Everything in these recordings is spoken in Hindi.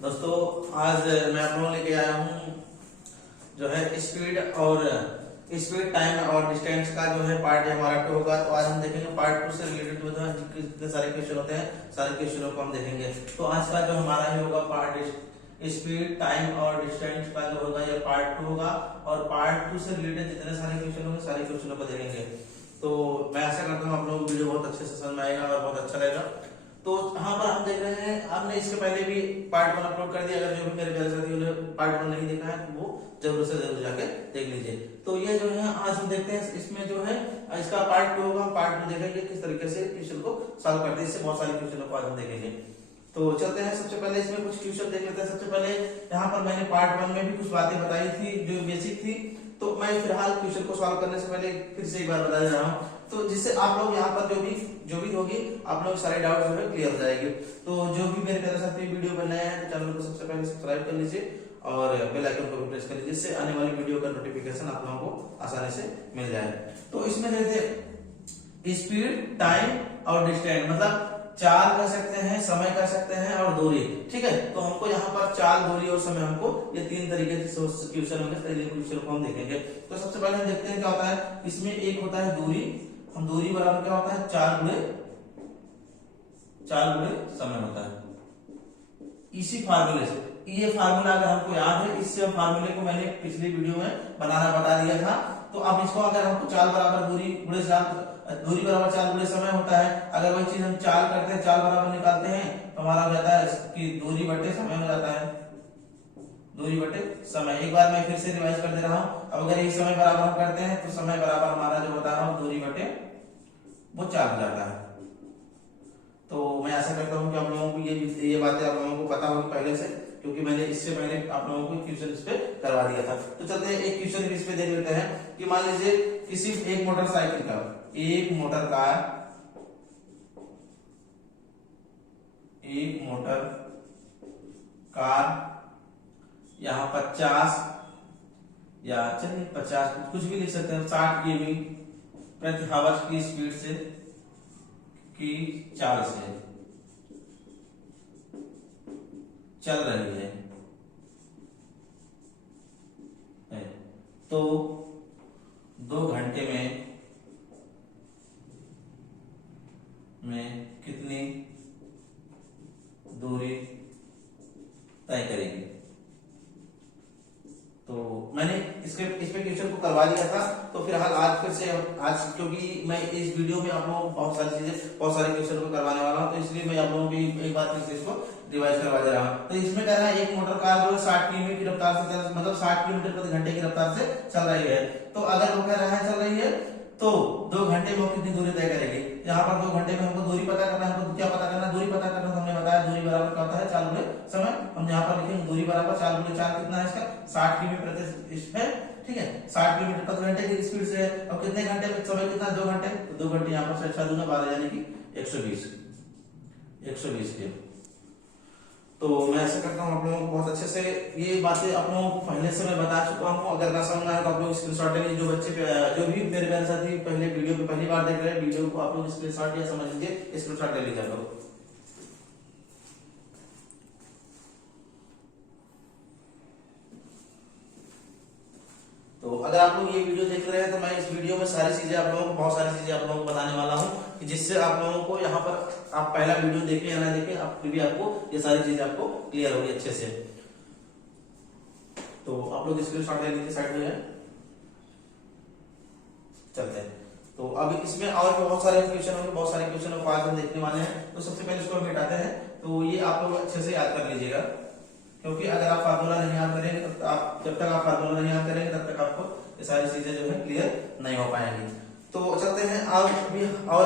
दोस्तों आज मैं आप लोगों लेके आया हूँ जो है स्पीड टाइम और डिस्टेंस का जो है पार्ट हमारा 2 होगा। तो आज हम देखेंगे पार्ट 2 से रिलेटेड जो है कितने सारे क्वेश्चन होते हैं, सारे क्वेश्चनों को हम देखेंगे। तो आज का जो हमारा ही होगा पार्ट स्पीड टाइम और डिस्टेंस का जो होगा ये पार्ट 2 होगा, और पार्ट 2 से रिलेटेड जितने सारे क्वेश्चन होंगे सारे क्वेश्चनों को देखेंगे। तो मैं आशा करता हूँ आप लोगों को वीडियो बहुत अच्छे से समझ में आएगा और बहुत अच्छा रहेगा। तो यहाँ पर हम देख रहे हैं, आपने इसके पहले भी पार्ट 1 अपलोड कर दिया। अगर जो भी मेरे प्यारे साथी ने पार्ट 1 नहीं देखा है तो वो जरूर से जरूर जाके देख लीजिए। तो ये जो है आज हम देखते हैं, इसमें जो है इसका पार्ट 2 होगा। हम पार्ट 2 देखेंगे किस तरीके से क्वेश्चन को सॉल्व करते हैं। इससे बहुत सारे क्वेश्चनों को आज हम देखेंगे। तो चलते हैं, सबसे पहले इसमें कुछ क्वेश्चन देख लेते हैं। सबसे पहले यहाँ पर मैंने पार्ट 1 में भी कुछ बातें बताई थी जो बेसिक थी, तो मैं फिलहाल क्वेश्चन को सॉल्व करने से पहले फिर से एक बार बता दे रहा हूँ, तो जिससे आप लोग यहाँ पर जो भी होगी आप लोग सारे डाउट जो है क्लियर हो जाएंगे। तो जो भी मेरे प्यारे साथी वीडियो पर नए हैं तो चैनल को सबसे पहले सब्सक्राइब कर लीजिए और बेल आइकन को भी प्रेस कर लीजिए, जिससे आने वाली वीडियो का नोटिफिकेशन आप लोगों को आसानी से मिल जाए। तो इसमें देखते स्पीड टाइम और डिस्टेंस, मतलब चाल कर सकते हैं, समय कर सकते हैं और दूरी। ठीक है, तो हमको यहाँ पर चाल, दूरी और समय, हमको ये 3 तरीके से क्वेश्चन होंगे। क्वेश्चन को हम देखेंगे। तो सबसे पहले हम देखते हैं क्या होता है। इसमें एक होता है दूरी, हम दूरी बराबर क्या होता है चाल गुणे समय होता है। इसी फार्मूले से, ये फार्मूला अगर हमको याद है, इससे हम फार्मूले को मैंने पिछली वीडियो में बनाना बता दिया था। तो अब इसको अगर हमको चाल बराबर दूरी गुणे दूरी बराबर चाल गुणे समय होता है। अगर वही चीज हम चाल करते हैं, चाल बराबर निकालते हैं तो हमारा हो जाता है कि दूरी बटे समय हो जाता है, दूरी बटे समय। एक बार मैं फिर से रिवाइज कर दे रहा हूं। अब अगर ये समय बराबर हम करते हैं तो समय बराबर हमारा जो होता है दूरी बटे वो चाल हो जाता है। तो मैं आशा करता हूं कि आप लोगों को ये बातें आप लोगों को पता होगी पहले से, क्योंकि मैंने इससे पहले आप लोगों को क्वेश्चन इस पे करवा दिया था। तो चलते हैं एक क्वेश्चन इस पे देख लेते हैं कि मान लीजिए किसी एक मोटरसाइकिल का, एक मोटर कार यहाँ 50 या चलिए 50 कुछ भी लिख सकते हैं, 60 किमी प्रति आवर की स्पीड से की चाल से चल रही है। तो 2 घंटे में कितनी दूरी तय करेगी। तो मैंने इस पे क्वेश्चन को करवा लिया था। तो फिलहाल फिर से आज क्योंकि मैं इस वीडियो में आप लोगों को बहुत सारे क्वेश्चन को करवाने वाला हूं, तो इसलिए मैं आप लोगों को एक बार फिर से इसको रिवाइज करवा दे रहा हूं। तो इसमें कह रहा है एक मोटर कार जो है 60 किमी की रफ्तार से मतलब 60 किलोमीटर प्रति घंटे की रफ्तार से चल रही है। तो अगर वो कह रहा है चल रही है तो 2 घंटे में वो कितनी दूरी तय करेगी। यहाँ पर 2 घंटे में हमको दूरी पता करना है। हमको क्या पता करना है, दूरी पता करना। तो हमने बताया दूरी बराबर क्या होता है चाल गुणे समय। हम यहाँ पर लिखेंगे दूरी बराबर चाल गुणे चाल, कितना है इसका 60 किमी प्रति इसमें। ठीक है, 60 किलोमीटर प्रति घंटे की स्पीड से। अब कितने घंटे में, समय कितना 2 घंटे, तो 2 घंटे यहाँ पर से 6 दूना 12 यानी कि 120 के। तो मैं ऐसा करता हूँ आप लोगों को बहुत अच्छे से ये बातें आप लोगों को पहले से मैं बता चुका हूँ। अगर ना समझ आए तो आप लोग स्क्रीनशॉट ले लीजिए। जो भी मेरे प्यारे साथी पहले वीडियो पे पहली बार देख रहे हैं, वीडियो को आप लोग स्क्रीनशॉट या समझ लीजिए, स्क्रीनशॉट ले लीजिए आप लोग। तो अगर आप लोग ये वीडियो देख रहे हैं तो मैं इस वीडियो में सारी चीजें आप लोगों को बहुत सारी चीजें आप लोगों को बताने वाला हूँ, कि जिससे आप लोगों को यहाँ पर आप पहला वीडियो देखें या ना देखें, आप फिर भी आपको ये सारी चीजें आपको क्लियर होगी अच्छे से। तो आप लोग स्क्रीनशॉट ले लीजिए साइड में है। चलते हैं। तो अब इसमें और भी बहुत सारे क्वेश्चन होंगे, बहुत सारे क्वेश्चन को आज हम देखने वाले हैं। तो सबसे पहले इसको हम मिटाते हैं। तो ये आप लोग अच्छे से याद कर लीजिएगा, क्योंकि अगर आप फार्मूला नहीं याद करेंगे तब आप जब तक आप फार्मूला नहीं याद करेंगे तब तक आपको ये सारी चीजें जो है क्लियर नहीं हो पाएंगी। तो चलते हैं और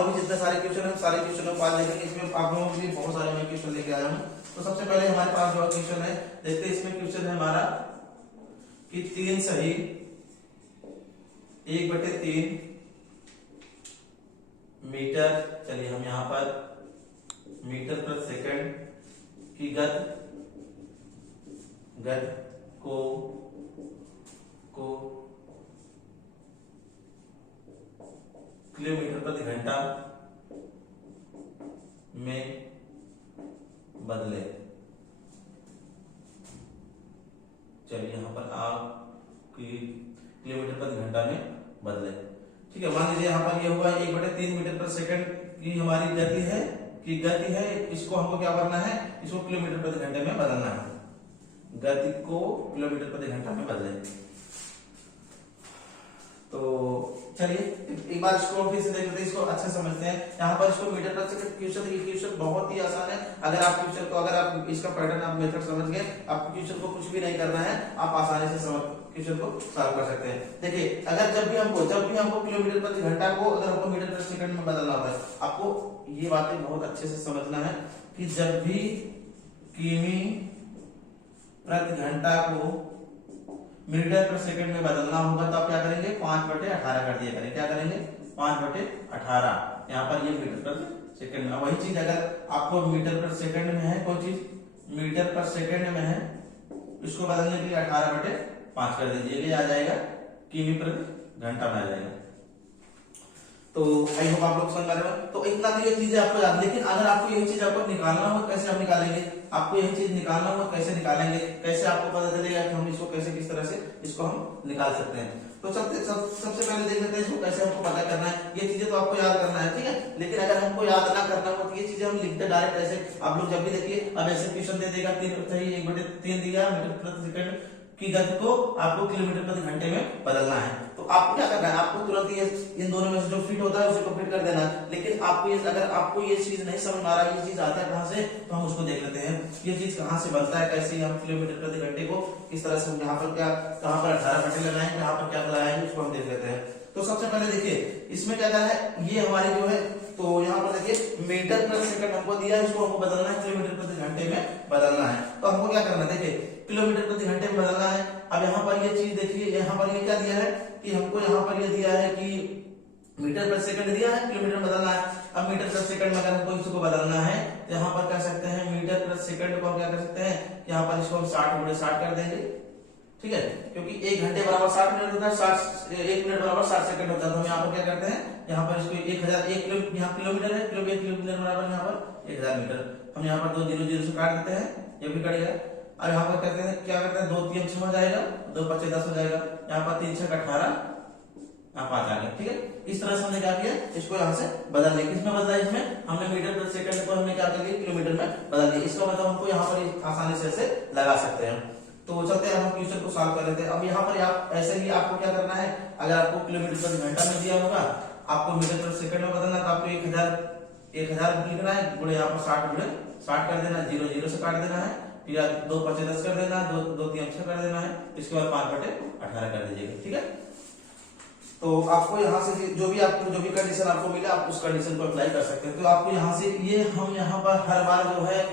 भी जितने सारे क्वेश्चन है सारे क्वेश्चनों को आज देखेंगे। इसमें आप लोगों के लिए बहुत सारे मैं क्वेश्चन लेके आया हूँ। तो सबसे पहले हमारे पास जो क्वेश्चन है देखते हैं। इसमें क्वेश्चन है हमारा कि 3 सही 1/3 मीटर, चलिए हम यहाँ पर मीटर प्रति सेकंड की गति को किलोमीटर प्रति घंटा में बदले। चलिए यहाँ पर आप किलोमीटर प्रति घंटा में बदले। ठीक है, मान लीजिए यहाँ पर ये हुआ 1/3 मीटर पर सेकंड की हमारी गति है, इसको हमको क्या करना है, इसको किलोमीटर प्रति घंटे में बदलना है, गति को किलोमीटर प्रति घंटा में बदले। तो चलिए एक बार इसको फिर से देख लेते हैं, इसको अच्छे समझते हैं। यहाँ पर इसको मीटर पर सेकंड क्वेश्चन बहुत ही आसान है। अगर आप इसका पैटर्न आप मेथड समझ गए, आपको क्वेश्चन को कुछ भी नहीं करना है, आप आसानी से क्वेश्चन को सॉल्व कर सकते हैं। देखिए, अगर जब भी हमको किलोमीटर प्रति घंटा को अगर हमको मीटर प्रति सेकंड में बदलना होता है, आपको ये बातें बहुत अच्छे से समझना है कि जब भी किमी प्रति घंटा को मीटर पर सेकंड में बदलना होगा तो आप क्या करेंगे, 5/18 कर दिया करें। क्या करेंगे, 5/18। यहाँ पर ये मीटर पर सेकंड में, वही चीज अगर आपको मीटर पर सेकंड में है, कोई चीज मीटर पर सेकंड में है, इसको बदलने के लिए 18/5 कर दीजिए, ये आ जाएगा किमी प्रति घंटा में आ जाएगा। तो आई होप आप लोग समझ पा रहे हो। तो इतना तो ये चीजें आपको याद, लेकिन अगर आपको यही चीज आपको निकालना हो, कैसे आप निकालेंगे, आपको यही चीज निकालना हो कैसे निकालेंगे, कैसे आपको पता चलेगा कि हम इसको कैसे किस तरह से इसको हम निकाल सकते हैं। तो सबसे पहले देख लेते हैं इसको कैसे हमको पता करना है। ये चीजें तो आपको याद करना है, ठीक है, लेकिन अगर हमको याद ना करना हो तो ये चीजें हम लिखते डायरेक्ट ऐसे। आप लोग जब भी देखिए, अब ऐसे क्वेश्चन दे देगा 1/3 दिया मीटर प्रति सेकंड की गति को आपको किलोमीटर प्रति घंटे में बदलना है, तो आपको क्या करना है, आपको तुरंत ये इन दोनों में से जो फिट होता है उसे को फिट कर देना है। लेकिन आपको ये, अगर आपको ये चीज नहीं समझ में आ रहा है, ये चीज आता है कहां से, तो हम उसको देख लेते हैं, ये चीज कहां से बनता है, कैसे हम किलोमीटर प्रति घंटे को किस तरह से हम यहाँ पर कहां पर 18 घंटे लगाएंगे, यहाँ पर क्या लगाएंगे, उसको हम देख लेते हैं। तो सबसे पहले देखिए इसमें क्या है, ये हमारी जो है, तो यहाँ पर देखिए मीटर प्रति सेकंड हमको दिया है, इसको हमको बदलना है किलोमीटर प्रति घंटे में बदलना है। तो हमको क्या करना है, देखिए किलोमीटर प्रति घंटे में बदलना है। अब यहाँ पर ये चीज देखिए, यहाँ पर ये क्या दिया है कि हमको यहाँ पर ये दिया है कि मीटर प्रति सेकंड दिया है, किलोमीटर में बदलना है। अब मीटर प्रति सेकंड में अगर हमको इसको बदलना है तो यहाँ पर कर सकते हैं, मीटर प्रति सेकंड को हम क्या कर सकते हैं, यहाँ पर इसको हम 60/60 कर देंगे, ठीक है, क्योंकि 1 घंटे बराबर 60 मिनट होता है, 1 मिनट बराबर 60 सेकंड होता है। तो हम यहाँ पर क्या करते हैं, यहाँ पर इसको 1000, यहाँ किलोमीटर है, किलोमीटर बराबर यहाँ पर 1000 मीटर। हम यहाँ पर 2 0 से काट देते हैं, ये भी कट गया। अब यहाँ पर करते हैं, क्या करते हैं, 2 3 6 हो जाएगा, 2 5 10 हो जाएगा, यहाँ पर 3 6 18, यहाँ 5 आ गया, ठीक है। इस तरह से हमने क्या किया, इसको यहाँ से बदल लिया। किसमें बदला, इसमें हमने मीटर प्रति सेकंड को हमने क्या कर लिया, किलोमीटर में बदल दिया। इसका मतलब हमको यहाँ पर आसानी से ऐसे लगा सकते हैं। तो चलते हैं हम क्वेश्चन को सॉल्व कर लेते हैं। अब यहाँ पर आप ऐसे ही आपको क्या करना है, अगर आपको किलोमीटर प्रति घंटा में दिया होगा, आपको मीटर प्रति सेकंड में बदलना, तो आपको 1000 लिखना है, गुणे यहाँ पर 60/60 कर देना, 0 0 से काट देना है, फिर 2 5 10 कर देना है, 2 3 6 कर देना है, इसके बाद 5/18 कर दीजिएगा, ठीक है। तो आपको यहाँ से जो भी कंडीशन आपको मिले, आप उस कंडीशन को अप्लाई कर सकते हैं। तो आपको यहाँ से ये हम यहाँ पर हर बार जो है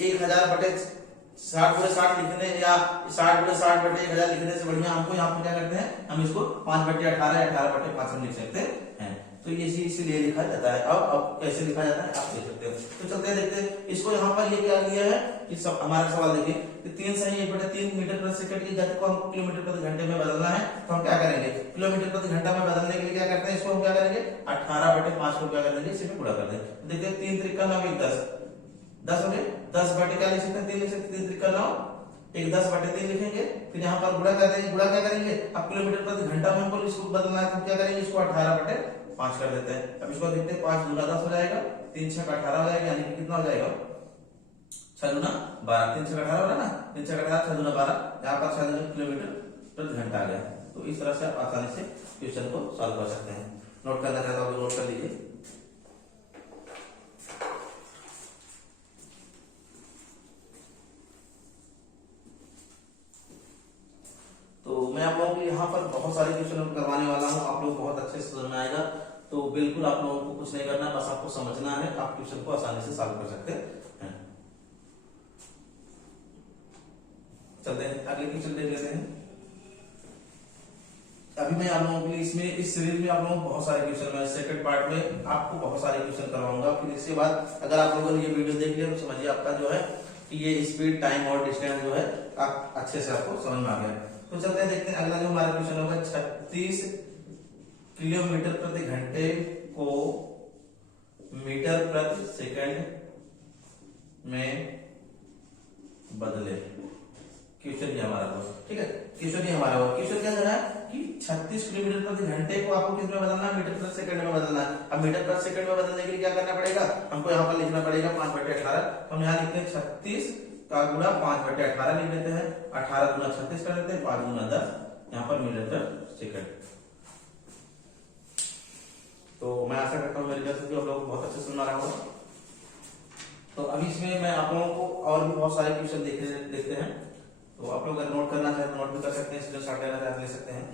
1000/60 लिखने या 60/60/1000 लिखने से बढ़िया हमको यहाँ पर क्या करते हैं, हम इसको 5/18 18/5 हम लिख सकते हैं। तो ये इसीलिए लिखा जाता है। अब कैसे लिखा जाता है आप देख सकते हो। तो चलते हैं देखते हैं इसको। यहाँ पर ये क्या लिया है कि हमारा सवाल देखिए, 3 सही 1/3 मीटर प्रति सेकंड की गति को हम किलोमीटर प्रति घंटे में बदलना है। तो हम क्या करेंगे, किलोमीटर प्रति घंटा में बदलने के लिए क्या करते हैं, इसको हम क्या करेंगे 18/5 को क्या कर देंगे, इसी में गुणा कर देंगे। देखिए 3 3 9 10 10 हो गए, 10 क्या लिख सकते हैं, 3 लिख सकते हैं, 3 3 9 एक 10/3 लिखेंगे, फिर यहाँ पर गुणा कर देंगे। गुणा क्या करेंगे, अब किलोमीटर प्रति घंटा में हमको इसको बदलना है, तो क्या करेंगे, इसको 18/5 कर देते हैं। अब इसको देखते हैं, 5 दूना 10 हो जाएगा, 3 6 18 हो जाएगा, यानी कि कितना हो जाएगा, 6 दूना 12, 3 6 18 हो रहा है ना, 3 6 18 6 दूना 12, यहाँ पर 6 किलोमीटर प्रति घंटा आ गया। तो इस तरह से आप आसानी से क्वेश्चन को सॉल्व कर सकते हैं। नोट करना चाहता हूँ तो नोट कर लीजिए। तो मैं आप लोगों को यहाँ पर बहुत सारे क्वेश्चन करवाने वाला हूँ, आप लोग बहुत अच्छे से समझ में आएगा। तो बिल्कुल आप लोगों को कुछ नहीं करना, बस आपको समझना है, आप क्वेश्चन को आसानी से सॉल्व कर सकते हैं। चलते हैं अगले क्वेश्चन देख लेते हैं। अभी मैं आप लोगों के लिए इसमें इस सीरीज में आप लोगों को बहुत सारे क्वेश्चन, मैं सेकंड पार्ट में आपको बहुत सारे क्वेश्चन करवाऊंगा। फिर इसके बाद अगर आप लोगों ने ये वीडियो देख लिया तो समझिए आपका जो है कि ये स्पीड, टाइम और डिस्टेंस जो है आप अच्छे से आपको समझ में आ गया। तो चलते हैं देखते हैं अगला जो हमारा क्वेश्चन होगा, 36 किलोमीटर प्रति घंटे को मीटर प्रति सेकंड में बदले। क्वेश्चन ये हमारा हुआ, ठीक है। क्वेश्चन ये हमारा हुआ, क्वेश्चन क्या है कि 36 किलोमीटर प्रति घंटे को आपको किस में बदलना है, मीटर प्रति सेकंड में बदलना है। अब मीटर प्रति सेकंड में बदलने के लिए क्या करना पड़ेगा, हमको यहाँ पर लिखना पड़ेगा 5/18। हम यहाँ लिखते हैं 36 का गुणा 5/18 लिख लेते हैं, 18 गुणा 36 कर लेते हैं, 5 गुणा 10 यहाँ पर मीटर प्रति सेकंड। तो मैं आशा करता हूँ मेरी तरफ से आप लोग बहुत अच्छे सुन रहा होगा। तो अभी इसमें मैं आप लोगों को और भी बहुत सारे क्वेश्चन देखते हैं। तो आप लोग अगर नोट करना चाहे तो नोट भी कर सकते हैं, स्क्रीन शॉट लेना चाहे तो ले सकते हैं।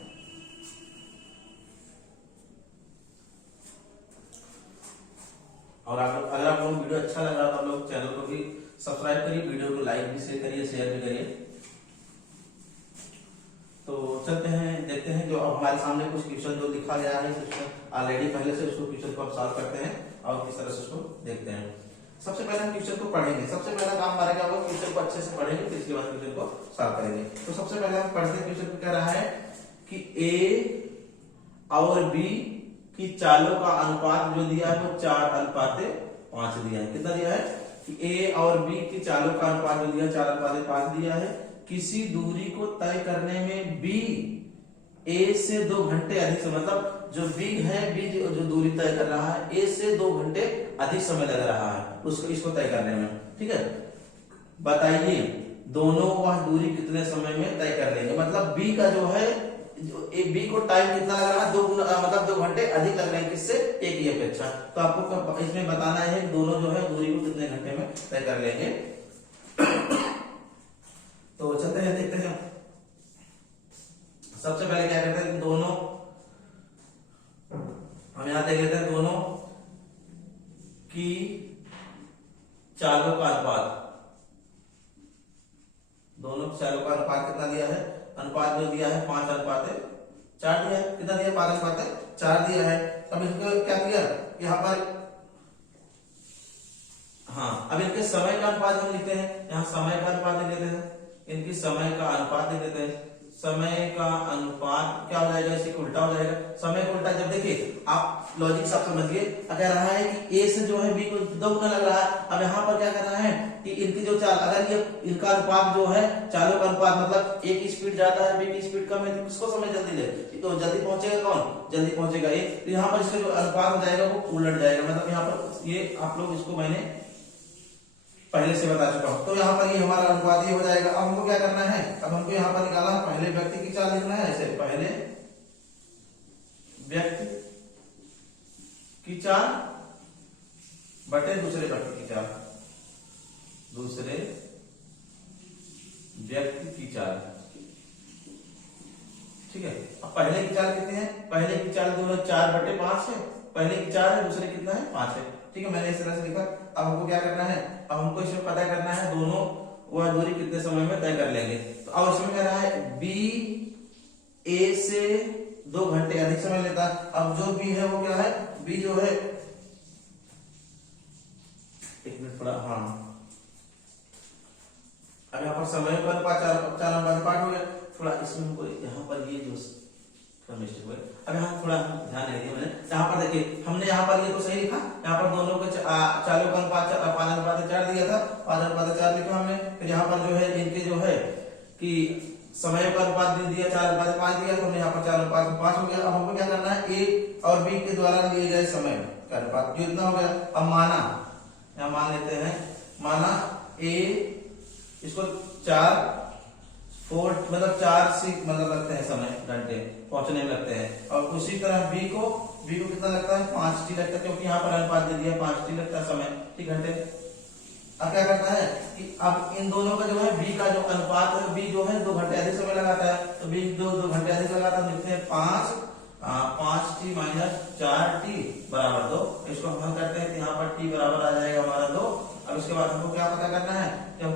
और आप लोग अगर आप लोगों को वीडियो अच्छा लग रहा है तो आप लोग चैनल को भी सब्सक्राइब करिए, वीडियो को लाइक भी करिए, शेयर भी करिए। तो चलते हैं, देखते हैं जो अब हमारे सामने कुछ क्वेश्चन जो लिखा गया है ऑलरेडी पहले से, उसको क्वेश्चन को हम सॉल्व करते हैं और किस तरह से उसको देखते हैं। सबसे पहले हम क्वेश्चन को पढ़ेंगे, सबसे पहला काम हमारा क्या होगा, क्वेश्चन को अच्छे से पढ़ेंगे, फिर इसके बाद क्वेश्चन को सॉल्व करेंगे। तो सबसे पहले हम पढ़ते हैं, क्वेश्चन को कह रहा है कि ए और बी की चालों का अनुपात जो दिया है वो 4:5 दिया है। कितना दिया है कि ए और बी की चालों का अनुपात जो दिया है 4:5 दिया है। किसी दूरी को तय करने में बी ए से 2 घंटे अधिक समय, मतलब जो बी है, बी जो दूरी तय कर रहा है, ए से 2 घंटे अधिक समय लग रहा है उसको, इसको तय करने में, ठीक है। बताइए दोनों वह दूरी कितने समय में तय कर लेंगे, मतलब बी का जो है, बी को टाइम कितना लग रहा है, 2 मतलब 2 घंटे अधिक लग रहे हैं किससे, ए की अपेक्षा। तो आपको इसमें बताना है कि दोनों जो है दूरी को कितने घंटे में तय कर लेंगे। तो चलते हैं, देखते हैं। सबसे पहले क्या करते हैं कि दोनों, हम यहां देख लेते हैं, दोनों की चालों का अनुपात, दोनों चालों का अनुपात कितना दिया है, अनुपात जो दिया है 5:4 दिया है। कितना दिया, 5:4 दिया है। अब इसको क्या किया यहाँ पर, हाँ, अब इनके समय का अनुपात हम लिखते हैं, यहाँ समय का अनुपात लिख लेते हैं, इनकी समय का अनुपात लिख देते हैं। समय का अनुपात क्या हो जाएगा, इसे उल्टा हो जाएगा। समय को उल्टा, जब देखिए आप लॉजिक सब समझिए, कह रहा है कि ए से जो है बी को 2 गुना लग रहा है। अब यहाँ पर क्या करना है कि इनकी जो चाल, अगर ये इनका अनुपात जो है, चालों का अनुपात, मतलब ए की स्पीड ज्यादा है, बी की स्पीड कम है, तो किसको समय जल्दी ले, तो जल्दी पहुंचेगा कौन, जल्दी पहुंचेगा ए। तो यहाँ पर इसका जो अनुपात हो जाएगा वो उलट जाएगा, मतलब यहाँ पर ये आप लोग इसको मैंने पहले से बता चुका हूं। तो यहाँ पर ये हमारा अनुपात ये हो जाएगा। अब हमको क्या करना है, अब हमको यहाँ पर निकाला है, पहले व्यक्ति की चाल लिखना है, ऐसे पहले व्यक्ति की चाल बटे दूसरे व्यक्ति की चाल, दूसरे व्यक्ति की चाल, ठीक है। अब पहले की चाल कितनी है, पहले की चाल दोनों 4/5 है, पहले की 4 है, दूसरे कितना है 5 है, ठीक है। मैंने इस तरह से लिखा। अब हमको क्या करना है, अब हमको इसमें पता करना है दोनों वह दूरी कितने समय में तय कर लेंगे। तो अब इसमें कह रहा है बी ए से 2 घंटे अधिक समय लेता है। अब जो बी है वो क्या है, बी जो है, एक मिनट थोड़ा, हाँ, अब यहाँ पर समय का अनुपात 4:5 हो गया। थोड़ा इसमें हमको यहाँ पर ये जो मिस्टेक हुआ, अब यहाँ थोड़ा ध्यान दीजिए। मैंने यहाँ पर देखिए, हमने यहाँ पर ये तो सही लिखा, यहाँ पर दोनों के चालों का अनुपात 5:4 दिया था, 5:4 लिखा हमने। फिर यहाँ पर जो है इनके जो है कि समय का अनुपात भी दिया, 4:5 दिया, तो हमने यहाँ पर 4:5 हो गया। अब हमको क्या करना है, ए और बी के द्वारा लिए गए समय का अनुपात जो इतना हो गया। अब माना, यहाँ मान लेते हैं, माना ए इसको 4 मतलब 4 से मतलब लगते हैं समय, घंटे पहुंचने में लगते हैं। और उसी तरह बी को कितना लगता है, 5t लगता है, क्योंकि यहाँ पर अनुपात दे दिया 5t लगता है समय, ठीक, घंटे। अब क्या करता है कि अब इन दोनों का जो है, बी का जो अनुपात है, बी जो है 2 घंटे अधिक समय लगाता है, तो बी 2 घंटे अधिक लगाता है, लिखते हैं 5t - 4t बराबर 2। इसको हम करते हैं, यहाँ पर t बराबर आ जाएगा हमारा 2। अब इसके बाद हमको क्या पता करना है, जब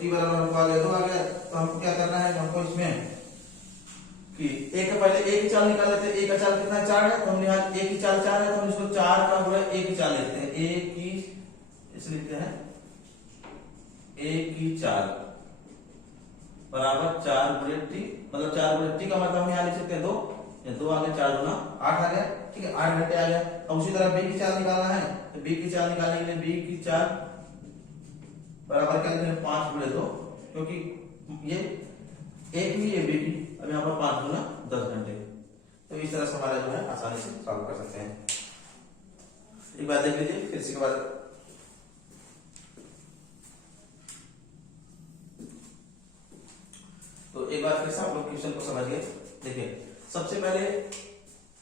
t बराबर हमको आ गया 2 आ गया, तो हमको क्या करना है, हमको इसमें कि एक पहले एक ही चाल निकाल लेते हैं। एक का चाल कितना 4 है, तो हमने यहाँ एक ही चाल 4 है, तो हम इसको 4 का गुणा एक ही चाल लेते हैं, एक की, इसे लिखते हैं एक की चाल बराबर 4 गुणे t, मतलब 4 गुणे t का मतलब हम यहाँ लिख सकते हैं 2, 2 आ गया, 4 गुना 8 आ गया, ठीक है, 8 घंटे आ गया। अब उसी तरह बी की चाल निकालना है, तो बी की चाल निकालने के लिए बी की चाल बराबर क्या लिखेंगे, 5 गुणे 2, क्योंकि ये एक भी ये भी की, अब यहाँ पर 5 गुना 10 घंटे। तो इस तरह से हमारा जो है आसानी से सॉल्व कर सकते हैं। एक बार देख लीजिए फिर इसके बाद तो एक बार फिर से आप लोग क्वेश्चन को समझिए। देखिए सबसे पहले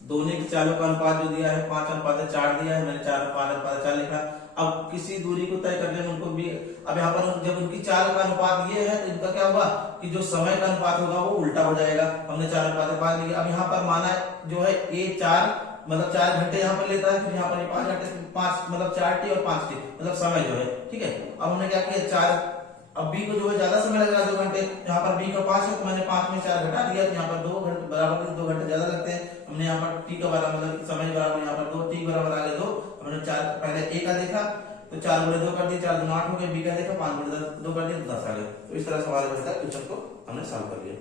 दोनों की चालों का अनुपात जो दिया है 5:4 दिया है, मैंने 4:4 लिखा। अब किसी दूरी को तय करने में उनको भी, अब यहाँ पर जब उनकी चाल का अनुपात ये है तो इनका क्या होगा कि जो समय का अनुपात होगा वो उल्टा हो जाएगा। हमने 4:5 लिया। अब यहाँ पर माना जो है ए 4 मतलब 4 घंटे यहाँ पर लेता है, फिर यहाँ पर 5 घंटे 5 मतलब 4 टी और 5 टी मतलब समय जो है, ठीक है। अब हमने क्या किया 4, अब बी को जो है ज्यादा समय लग रहा है 2 घंटे, यहाँ पर बी का 5 है तो मैंने 5 में 4 घटा दिया, तो यहाँ पर 2 घंटे बराबर 2 घंटे ज्यादा लगते हैं। हमने यहाँ पर टी का बराबर मतलब समय बराबर यहाँ पर 2, टी बराबर आ गया 2। हमने 4 पहले ए का देखा तो 4 गुणे 2 कर दिया, 4 गुना 8 हो गया। बी का देखा 5 गुणे 2 कर दिया, 10 आ गया। तो इस तरह से हमारे जो है क्वेश्चन को हमने सॉल्व कर लिया।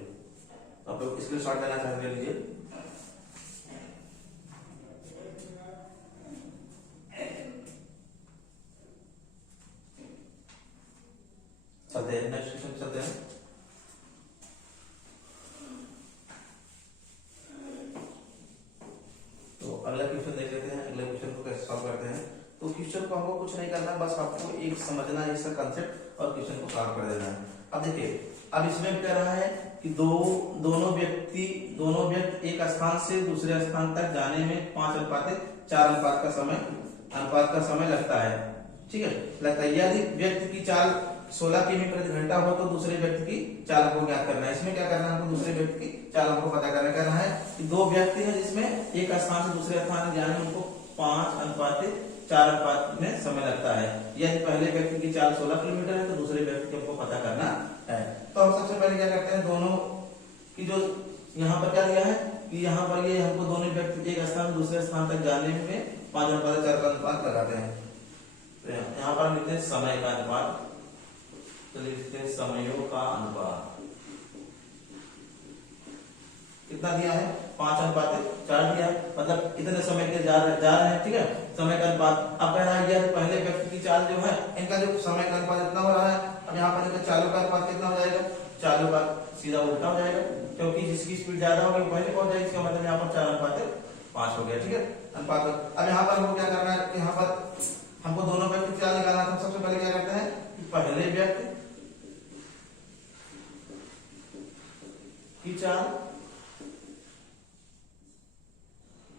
आप लोग स्क्रीनशॉट लेना चाहते ले लीजिए। चलते हैं नेक्स्ट क्वेश्चन चलते हैं। तो अगला क्वेश्चन देख लेते हैं, अगले क्वेश्चन को कैसे सॉल्व करते हैं। तो क्वेश्चन को हमको कुछ नहीं करना है, बस आपको एक समझना है इसका कांसेप्ट और क्वेश्चन को सॉल्व कर देना है। अब देखिए अब इसमें कह रहा है कि दोनों व्यक्ति एक स्थान से दूसरे स्थान तक जाने में 5:4 अनुपात का समय लगता है, ठीक है लगता है। यदि व्यक्ति की चाल 16 किमी प्रति घंटा हो तो दूसरे व्यक्ति की चाल हमको ज्ञात करना है। इसमें क्या करना है हमको दूसरे व्यक्ति की चाल हमको पता करना है कि 2 व्यक्ति हैं जिसमें एक स्थान से दूसरे स्थान में जाने में उनको 5:4 में समय लगता है। यदि पहले व्यक्ति की चाल 16 किलोमीटर है तो दूसरे व्यक्ति को हमको पता करना है। तो हम सबसे पहले क्या करते हैं, दोनों की जो यहाँ पर क्या दिया है कि यहाँ पर ये हमको दोनों व्यक्ति एक स्थान से दूसरे स्थान तक जाने में 5:4 का अनुपात लगाते हैं। तो यहाँ पर लिखते हैं समय का अनुपात, तो लिखते हैं समयों का अनुपात कितना दिया है 5:4 दिया है, मतलब इतने समय के जा रहे हैं, ठीक है समय का अनुपात। अब कह रहा है यह पहले व्यक्ति की चाल जो है इनका जो समय का अनुपात इतना हो रहा है। अब यहाँ पर इनका चालों का अनुपात कितना हो जाएगा, चालों का सीधा उल्टा हो जाएगा, क्योंकि जिसकी स्पीड ज्यादा होगी पहले पहुंच जाएगी। इसका मतलब यहाँ पर 4:5 हो गया, ठीक है अनुपात। अब यहाँ पर हमको क्या करना है कि यहाँ पर हमको दोनों व्यक्ति की चाल निकालना है। सबसे पहले क्या करते हैं कि पहले व्यक्ति की चाल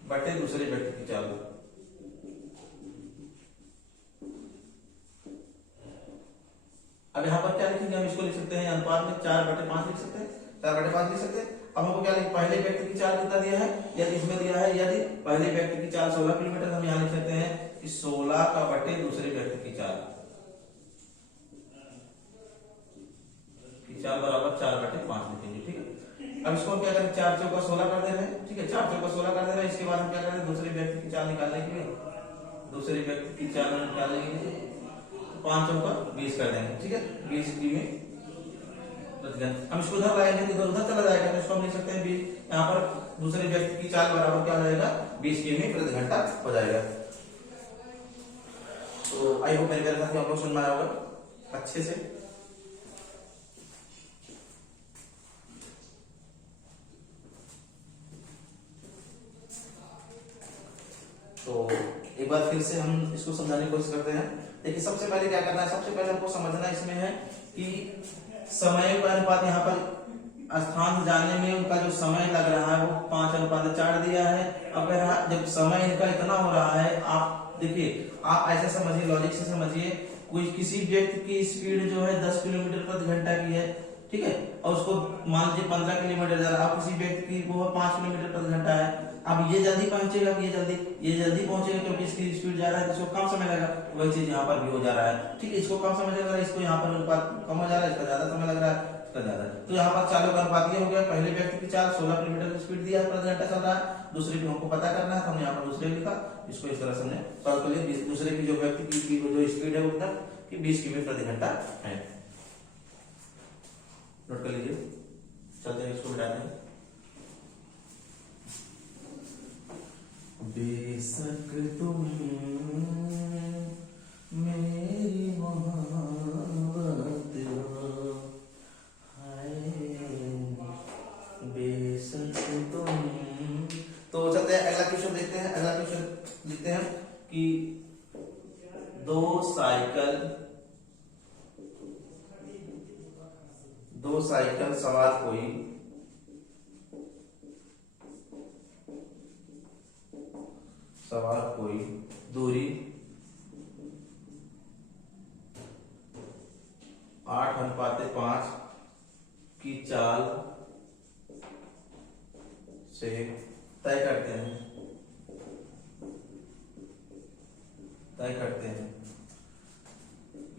बटे दूसरे व्यक्ति की चाल। अब यहाँ पर क्या लिखेंगे, हम इसको लिख सकते हैं अनुपात में 4/5 लिख सकते हैं, 4/5 लिख सकते हैं। अब हमको क्या लिख, पहले व्यक्ति की चाल कितना दिया है, यदि इसमें दिया है यदि पहले व्यक्ति की चाल 16 किलोमीटर, हम यहाँ लिख सकते हैं कि 16 का बटे दूसरे व्यक्ति की चाल बराबर 4/5 लिखेंगे, ठीक है। अब इसको हम क्या करें 4 चौका 16 कर दे रहे हैं, ठीक है 4 चौका 16 कर दे रहे हैं। इसके बाद हम क्या करें दूसरे व्यक्ति की चाल निकालने के लिए दूसरे व्यक्ति की चाल निकालने के लिए 5 चौका 20 कर देंगे, ठीक है 20 किमी प्रति घंटा। हम इसको उधर लाएंगे तो उधर चला जाएगा, तो इसको हम लिख सकते हैं 20, यहाँ पर दूसरे व्यक्ति की चाल बराबर क्या हो जाएगा 20 किमी प्रति घंटा हो जाएगा। तो आई होप मेरे साथ आप लोग सुन में आया होगा अच्छे से। तो एक बार फिर से हम इसको समझाने की कोशिश करते हैं। देखिए सबसे पहले क्या करना है, सबसे पहले हमको समझना इसमें है कि समय का अनुपात यहाँ पर स्थान से जाने में उनका जो समय लग रहा है वो 5:4 दिया है। अगर जब समय इनका इतना हो रहा है, आप देखिए आप ऐसे समझिए लॉजिक से समझिए, कोई किसी व्यक्ति की स्पीड जो है 10 किलोमीटर प्रति घंटा की है, ठीक है और उसको मान लीजिए 15 किलोमीटर जा रहा है। अब किसी व्यक्ति की वो 5 किलोमीटर प्रति घंटा है। अब ये जल्दी पहुंचेगा, ये जल्दी पहुंचेगा क्योंकि इसकी स्पीड ज्यादा है, इसको कम समय लगेगा। वही चीज यहाँ पर भी हो जा रहा है, ठीक है इसको कम समय लग रहा है, इसको यहाँ पर अनुपात कम हो जा रहा है, इसका ज्यादा समय लग रहा है, इसका ज्यादा। तो यहाँ पर चालों का अनुपात ये हो गया, पहले व्यक्ति की चाल 16 किलोमीटर की स्पीड दिया प्रति घंटा चल रहा है, दूसरे की हमको पता करना है तो हमने यहाँ पर दूसरे लिखा, इसको इस तरह से हमने सॉल्व कर लिया। दूसरे की जो व्यक्ति की जो स्पीड है वो उधर की 20 किमी प्रति घंटा है। नोट कर लीजिए, चलते हैं इसको मिटाते हैं। बेशक तुम मेरी मोहब्बत हो, हाय दो साइकिल सवार कोई दूरी 8:5 की चाल से तय करते हैं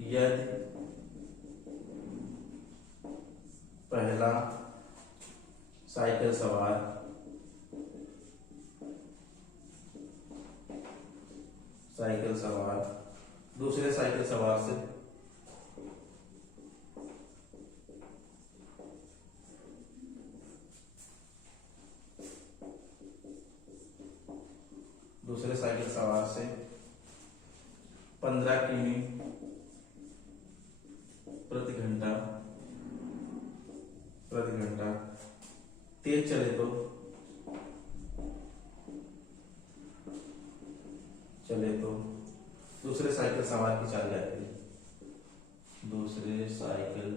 यदि पहला साइकिल सवार दूसरे साइकिल सवार से दूसरे साइकिल सवार से 15 किमी प्रति घंटा तेज चले तो दूसरे साइकिल सवार की चाल जाती है। दूसरे साइकिल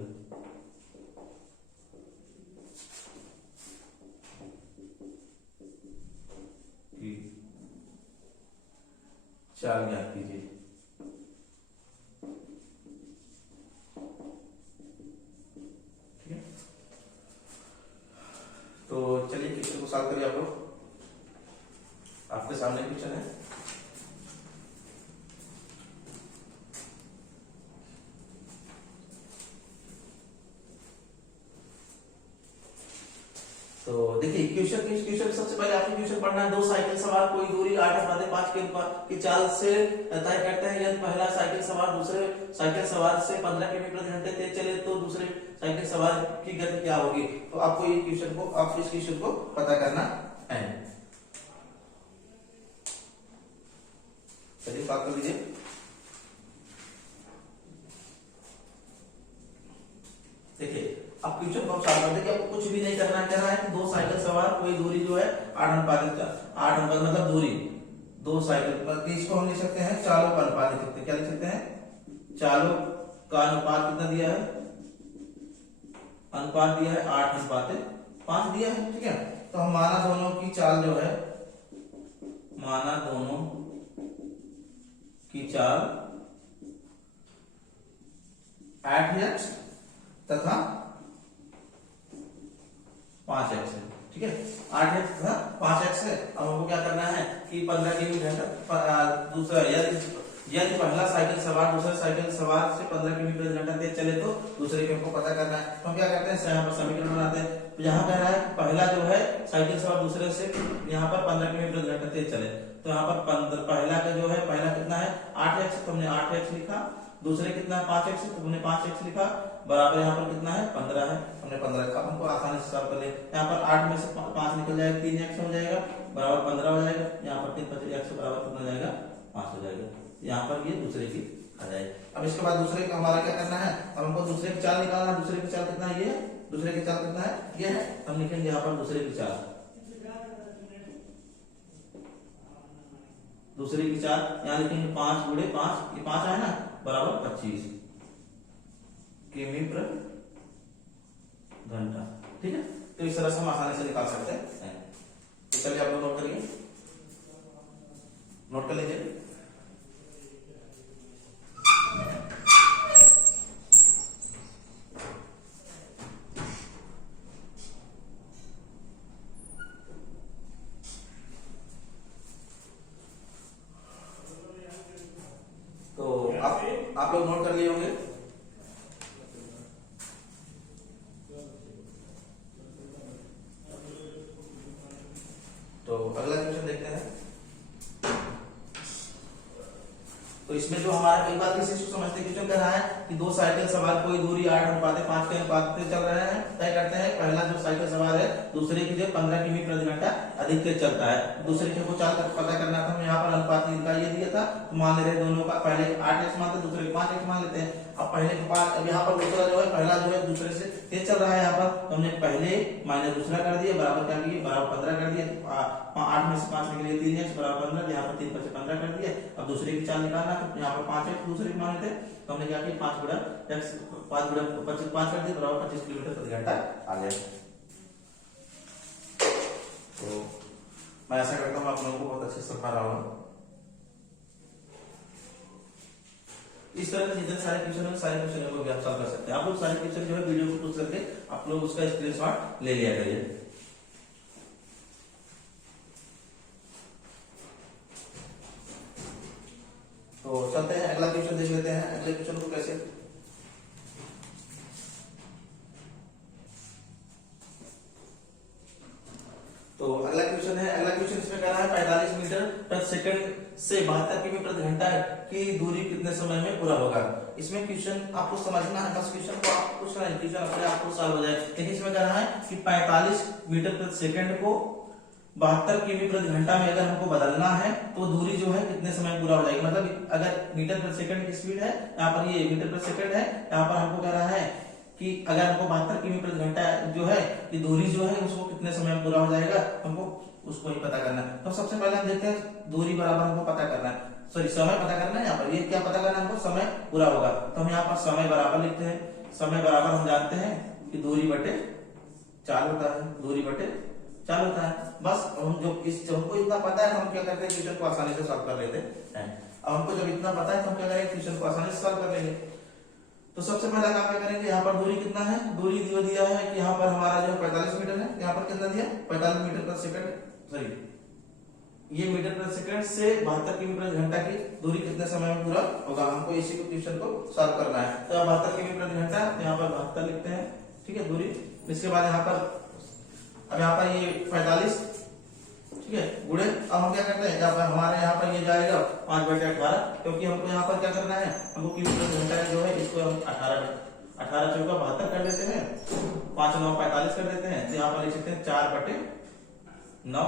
की चाल ज्ञात कीजिए। ठीक है, तो चलिए क्वेश्चन को सॉल्व करिए। आप लोग, आपके सामने क्वेश्चन है। तो देखिए क्वेश्चन सबसे पहले आपको क्वेश्चन पढ़ना है। दो साइकिल सवार कोई दूरी 8:5 की चाल से तय करते हैं यदि पहला साइकिल सवार दूसरे साइकिल सवार से 15 किमी प्रति घंटे तेज चले तो दूसरे साइकिल सवार की गति क्या होगी। तो आपको इस क्वेश्चन को पता करना है। चलिए बात कर लीजिए। देखिए अब क्वेश्चन को सॉल्व करते हैं कि आपको कुछ भी नहीं करना है। कह रहा है कि दो साइकिल सवार कोई दूरी जो है 8:5 मतलब दूरी दो साइकिल, इसको हम लिख सकते हैं चालों का अनुपात लिख सकते हैं। क्या लिख सकते हैं? चालों का अनुपात कितना दिया है? अनुपात दिया है 8:5 दिया है। ठीक है, तो हम माना दोनों की चाल जो है 8x तथा 5x है। ठीक है, 8x तथा 5x है। अब हमको क्या करना है कि 15 किमी घंटा दूसरा यदि पहला साइकिल सवार दूसरे साइकिल सवार से 15 किमी प्रति घंटा तेज चले तो दूसरे के हमको पता करना है। तो हम क्या करते हैं, यहाँ पर समीकरण बनाते हैं। तो यहाँ कह रहा है पहला जो है साइकिल सवार दूसरे से यहाँ पर 15 किमी प्रति घंटा तेज चले, तो यहाँ पर पहला का जो है पहला कितना है 8x, तो हमने 8x लिखा। दूसरे कितना है 5x, तो हमने 5x लिखा। बराबर यहाँ पर कितना है 15 है, हमने 15 रखा। हमको आसानी से सॉल्व कर ले। यहाँ पर 8 में से 5 निकल जाएगा, 3x हो जाएगा बराबर 15 हो जाएगा। यहाँ पर 3 × 5 x बराबर कितना हो जाएगा 5 हो जाएगा। यहाँ पर ये दूसरे की आ जाएगी। अब इसके बाद दूसरे का हमारा क्या करना है, अब हमको दूसरे की चाल निकालना है। दूसरे की चाल कितना है, ये है। दूसरे की चाल कितना है, ये है। हम लिखेंगे यहाँ पर दूसरे की चाल यहाँ लिखेंगे 5 × 5, ये 5 है ना, बराबर 25 किमी प्रति घंटा। ठीक है, तो इस तरह से हम आसानी से निकाल सकते हैं। तो चलिए आप लोग नोट करिए, नोट कर लीजिए। तो आप लोग नोट कर लिए होंगे। तो अगला क्वेश्चन देखते हैं। तो इसमें जो हमारा एक बात किसी को समझते क्वेश्चन कर रहा है कि दो साइकिल सवार कोई दूरी 8:5 के अनुपात से चल रहे हैं, तय करते हैं पहला जो साइकिल सवार है दूसरे की जो 15 किमी प्रति घंटा अधिक तेज चलता है। दूसरे के को चाल पता करना था। हम यहाँ पर अनुपात इनका ये दिया था, तो मान ले रहे दोनों का, पहले 8x मानते दूसरे के 5x मान लेते हैं। अब पहले के 5, अब यहाँ पर दूसरा जो है पहला जो है दूसरे से तेज चल रहा है। यहाँ पर तो हमने पहले माइनस दूसरा कर दिया, बराबर क्या किए, बराबर 15 कर दिया। 8 में से 5 निकले 3x बराबर 15, यहाँ पर 3 × 5 = 15 कर दिया। अब दूसरे की चाल निकालना, तो यहाँ पर 5x दूसरे के माने थे, तो हमने क्या किया 5 गुणा x 5 गुणा 25 5 कर दिया बराबर 25 किलोमीटर प्रति घंटा आ गया। तो मैं ऐसा करता हूँ आप लोगों को बहुत अच्छे से समझ रहा हूँ। इस तरह के जितने सारे क्वेश्चन को भी आप सॉल्व कर सकते हैं। आप लोग सारे क्वेश्चन जो है वीडियो को पूछ करके आप लोग उसका स्क्रीनशॉट ले लिया करिए। तो चलते हैं अगला क्वेश्चन देख लेते हैं। अगले क्वेश्चन को कैसे, तो अगला क्वेश्चन है, अगला क्वेश्चन इसमें कह रहा है 45 मीटर प्रति सेकंड से 72 किमी प्रति घंटा की दूरी कितने समय में पूरा होगा। इसमें क्वेश्चन आपको समझना है, बस क्वेश्चन को आपको पूछना है, क्वेश्चन अपने आप को सॉल्व हो जाए। देखिए इसमें कह रहा है कि 45 मीटर प्रति सेकंड को 72 किमी प्रति घंटा में अगर हमको बदलना है तो दूरी जो है कितने समय पूरा हो जाएगी। मतलब अगर मीटर प्रति सेकंड की स्पीड है, यहाँ पर ये मीटर प्रति सेकंड है, यहाँ पर हमको कह रहा है कि अगर हमको 72 किमी प्रति घंटा जो है ये दूरी जो है उसको कितने समय में पूरा हो जाएगा, हमको उसको ही पता करना है। तो सबसे पहले हम देखते हैं दूरी बराबर हमको पता करना है, सॉरी समय पता करना है। यहाँ पर ये क्या पता करना है हमको, समय पूरा होगा। तो हम यहाँ पर समय बराबर लिखते हैं, समय बराबर हम जानते हैं कि दूरी बटे 4 होता है, दूरी बटे 4 होता है। बस हम जो हमको इतना पता है तो हम क्या करते हैं क्वेश्चन को आसानी से सॉल्व कर लेते हैं। अब हमको जब इतना पता है तो हम क्या करेंगे क्वेश्चन को आसानी से सॉल्व कर लेंगे। तो सबसे पहला काम क्या करेंगे, यहाँ पर दूरी कितना है, दूरी दिया है कि यहाँ पर हमारा जो 45 मीटर है, यहाँ पर कितना दिया 45 मीटर प्रति सेकंड, सॉरी ये मीटर प्रति सेकंड से 72 किमी प्रति घंटा की दूरी कितने समय में पूरा होगा, हमको इसी को क्वेश्चन को सॉल्व करना है। तो 72 किमी प्रति घंटा, यहाँ पर 72 लिखते हैं, ठीक है दूरी। इसके बाद यहाँ पर अब यहाँ पर ये 45, ठीक है गुणे, अब हम क्या करते हैं हमारे यहाँ पर ये जाएगा 5/18, क्योंकि हमको यहाँ पर क्या करना है, हमको किमी प्रति घंटा जो है इसको हम 18 चौका 72 कर देते हैं, 5 9 45 कर देते हैं। तो यहाँ पर लिख सकते हैं 4/9,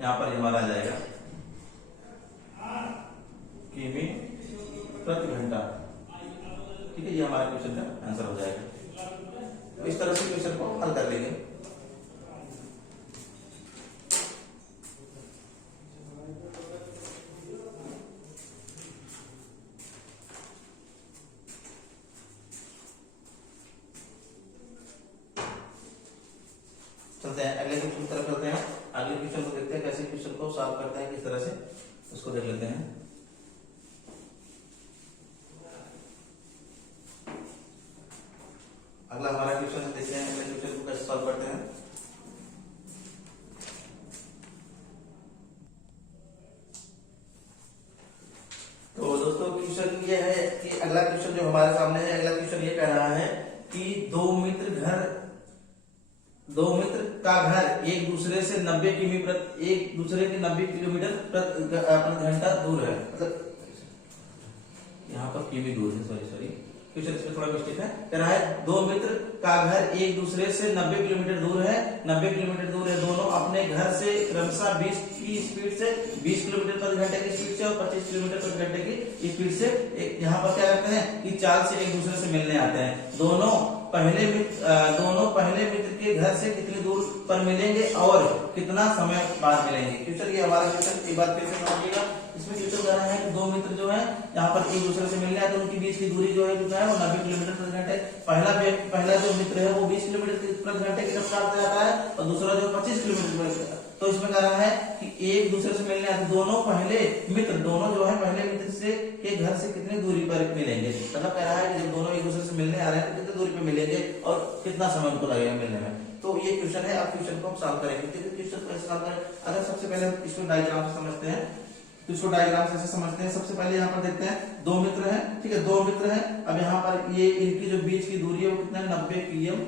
यहाँ पर हमारा आ जाएगा किमी प्रति घंटा, ठीक है। ये हमारे क्वेश्चन का आंसर हो जाएगा। तो इस तरह से क्वेश्चन को हल कर लेंगे। चलते हैं अगले क्वेश्चन तरफ चलते हैं। अगले क्वेश्चन को देखते हैं कैसे क्वेश्चन को सॉल्व करते हैं, किस तरह से उसको देख लेते हैं। अगला हमारा क्वेश्चन देखते हैं, अगले क्वेश्चन को कैसे सॉल्व करते हैं। तो दोस्तों क्वेश्चन ये है कि अगला क्वेश्चन जो हमारे सामने है, अगला क्वेश्चन ये कह रहा है कि दो मित्र का घर एक दूसरे से 90 किमी प्रति एक दूसरे के 90 किलोमीटर प्रति घंटा दूर है। मतलब यहाँ पर किमी दूर है, सॉरी क्वेश्चन इसमें थोड़ा मिस्टेक है। कह रहा है दो मित्र का घर एक दूसरे से 90 किलोमीटर दूर है, 90 किलोमीटर दूर है। दोनों अपने घर से क्रमशः 20 की स्पीड से 20 किलोमीटर प्रति घंटे की स्पीड से और 25 किलोमीटर प्रति घंटे की स्पीड से यहाँ पर क्या करते हैं कि चाल से एक दूसरे से मिलने आते हैं। दोनों पहले मित्र के घर से कितनी दूर पर मिलेंगे और कितना समय बाद मिलेंगे। क्वेश्चन ये हमारा क्वेश्चन एक बार फिर से समझिएगा। इसमें क्वेश्चन कह रहा है कि दो मित्र जो है यहाँ पर एक दूसरे से मिलने आते हैं, उनके बीच की दूरी जो है कितना है वो 90 किलोमीटर प्रति घंटे। पहला जो मित्र है वो 20 किलोमीटर प्रति घंटे की रफ्तार से आता है और दूसरा जो 25 किलोमीटर। तो इसमें कह रहा है कि एक दूसरे से मिलने आते दोनों जो है पहले मित्र से के घर से कितनी दूरी पर मिलेंगे। मतलब कह रहा है कि जब दोनों एक दूसरे से मिलने आ रहे हैं तो कितनी दूरी पर मिलेंगे और कितना समय उनको लगेगा मिलने में। तो ये क्वेश्चन है, अब क्वेश्चन को हम सॉल्व करेंगे। क्वेश्चन को सॉल्व करें, अगर सबसे पहले इसको डायग्राम से समझते हैं तो इसको डायग्राम से समझते हैं। सबसे पहले यहाँ पर देखते हैं दो मित्र हैं, ठीक है दो मित्र हैं। अब यहाँ पर ये इनकी जो बीच की दूरी है वो कितना है 90 km,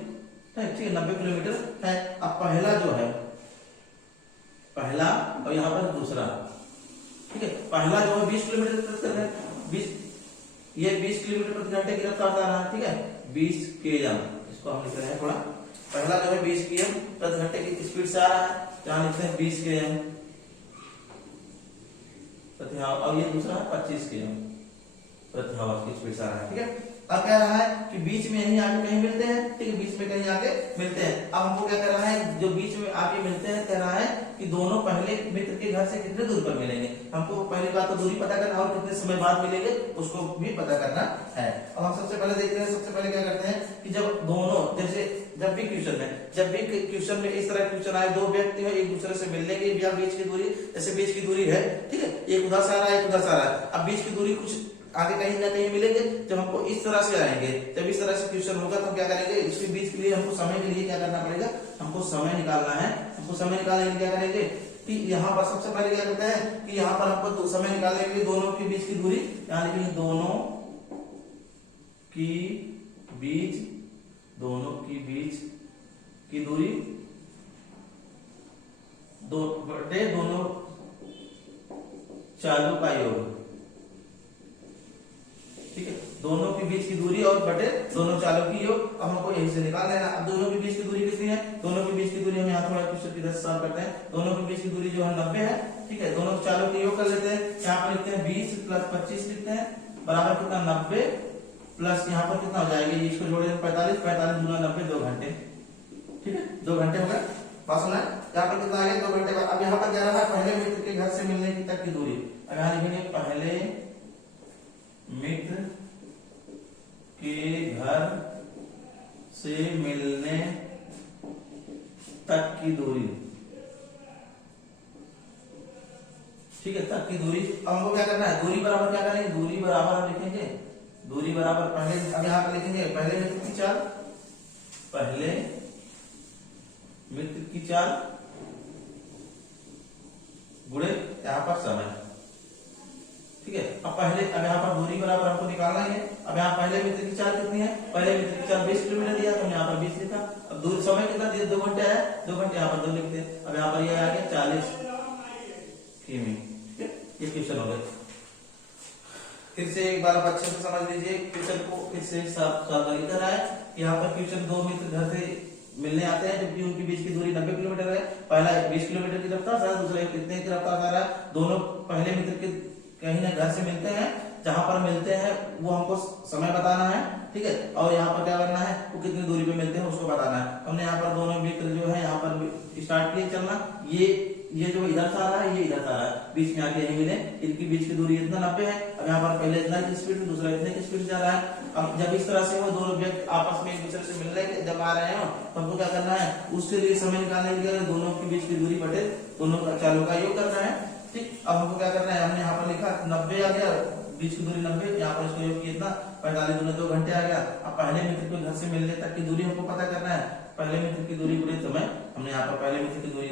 ठीक है 90 किलोमीटर है। अब पहला जो है पहला और यहाँ पर दूसरा, ठीक है पहला जो है 20 किलोमीटर प्रति घंटे, ये 20 किलोमीटर प्रति घंटे की रफ्तार आ रहा है, ठीक है 20 km, इसको हम लिख रहे हैं थोड़ा। पहला जो है 20 km प्रति घंटे की स्पीड से आ रहा है, यहाँ लिखते हैं 20 km प्रति आवर, और ये दूसरा है 25 km प्रति आवर की स्पीड से आ रहा है, ठीक है। अब कह रहा है कि बीच में यहीं आके कहीं मिलते हैं, ठीक है बीच में कहीं आके मिलते हैं। अब हमको क्या कर रहा है, जो बीच में आके मिलते हैं कह रहा है कि दोनों पहले मित्र के घर से कितने दूर पर मिलेंगे। हमको पहली बात तो दूरी पता करना और कितने समय बाद मिलेंगे उसको भी पता करना है। अब हम सबसे पहले देखते हैं, सबसे पहले क्या करते हैं कि जब दोनों, जैसे जब भी क्वेश्चन में इस तरह क्वेश्चन आए, दो व्यक्ति है एक दूसरे से मिलने के या बीच की दूरी, जैसे बीच की दूरी है, ठीक है, एक उधर से आ रहा है एक उधर से आ रहा है, अब बीच की दूरी कुछ आगे कहीं ना कहीं मिलेंगे। जब हमको इस तरह से आएंगे, जब इस तरह से क्वेश्चन होगा तो हम क्या करेंगे, इसके बीच के लिए हमको समय के लिए क्या करना पड़ेगा, हमको समय निकालना है। हमको समय निकालने के लिए क्या करेंगे कि यहाँ पर सबसे पहले क्या करते हैं कि यहाँ पर हमको समय निकालने के लिए दोनों के बीच की दूरी, यहाँ लिखेंगे दोनों की बीच की दूरी दोनों चालू का योग, ठीक है, दोनों के बीच की दूरी और बटे दोनों चालों की योग। अब हमको यही से निकाल लेना। अब दोनों के बीच की दूरी कितनी है, दोनों के बीच की दूरी हम यहाँ थोड़ा क्वेश्चन की तरह सॉल्व करते हैं। दोनों के बीच की दूरी जो है 90 है, ठीक है, दोनों चालों की योग कर लेते हैं। यहाँ पर लिखते हैं 20 प्लस 25 लिखते हैं बराबर कितना 90 प्लस यहाँ पर कितना हो जाएगा, इसको जोड़े 45, 45 गुना 90 2 घंटे, ठीक है, 2 घंटे हो गए। बात सुना, यहाँ पर कितना आ गया 2 घंटे बाद। अब यहाँ पर क्या रहा है, पहले मित्र के घर से मिलने की तक की दूरी। अब यहाँ लिखेंगे पहले मित्र के घर से मिलने तक की दूरी, ठीक है, तक की दूरी। अब हमको क्या करना है, दूरी बराबर क्या करेंगे, दूरी बराबर हम लिखेंगे, दूरी बराबर पहले, अब यहाँ पर लिखेंगे पहले मित्र की चाल, पहले मित्र की चाल गुणे यहाँ पर समय, ठीक है। अब यहाँ पर दूरी बराबर हमको निकालना है। अब यहाँ पहले मित्र की चाल कितनी है, पहले मित्र की चाल 20 किलोमीटर दिया तो हम यहाँ पर 20 लिखा। अब दूरी समय कितना दिया, 2 घंटे है, 2 घंटे यहाँ पर 2 लिखते हैं। अब यहाँ पर ये आ गया 40 किमी, ठीक है, ये क्वेश्चन हो गया। फिर से एक बार अच्छे से समझ लीजिए क्वेश्चन को, फिर से सावधानी कर रहा है। यहाँ पर क्वेश्चन दो मित्र घर से मिलने आते हैं जबकि उनके बीच की दूरी 90 किलोमीटर है। पहला 20 किलोमीटर की रफ्तार से, दूसरा कितने की रफ्तार से आ रहा है। दोनों पहले मित्र के कहीं ना घर से मिलते हैं, जहां पर मिलते हैं वो हमको समय बताना है, ठीक है, और यहाँ पर क्या करना है, वो कितनी दूरी पे मिलते हैं उसको बताना है। हमने यहाँ पर दोनों मित्र जो है यहाँ पर स्टार्ट किए चलना, ये जो इधर से आ रहा है ये इधर से आ रहा है, बीच में आके यही मिले, इनकी बीच की दूरी इतना 90 है। अब यहाँ पर पहले इतना की स्पीड, दूसरा इतने की स्पीड जा रहा है। अब जब इस तरह से वो दोनों व्यक्ति आपस में एक दूसरे से मिलने के जब आ रहे हो तो हमको क्या करना है, उसके लिए समय निकालने के लिए दोनों के बीच की दूरी बटे दोनों चालों का योग करना है, ठीक। अब हमको क्या करना है, हमने यहाँ पर लिखा 90 आ गया, बीच की दूरी 90, यहाँ पर इसको योग किया इतना 45 गुना 2 घंटे आ गया। अब पहले मित्र के घर से मिलने तक की दूरी हमको पता करना है। पहले मित्र की दूरी गुणे समय, हमने यहाँ पर पहले मित्र की दूरी